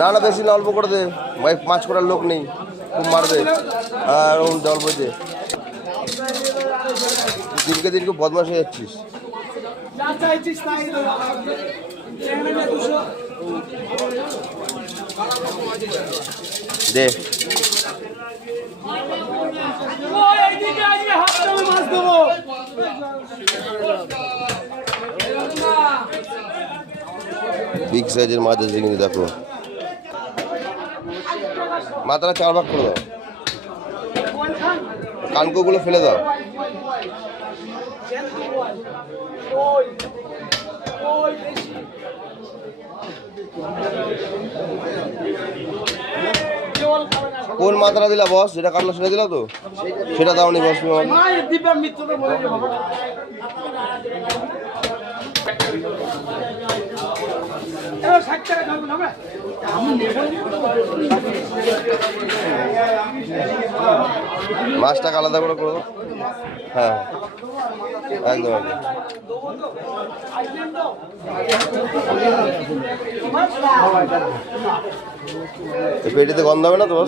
না না, বেশি না, অল্প করে দে। ভাই মাছ করার লোক নেই, খুব মারবে। আর অল্প দে। দিনকে দিনকে বদমাস হয়ে যাচ্ছিস। যা দে। বিগ সাইজের মাছ আছে কিন্তু, দেখো। মাথাটা চার ভাগ করে দাও। কানকোগুলো ফেলে দাও। কোন মাথাটা দিলা বস? যেটা কাটলো সেটা দিলা তো? সেটা দাওনি বস তুমি মাছটাকে আলাদা করে করো হ্যাঁ। একদম একদম। পেটিতে গন্ধ হবে না তো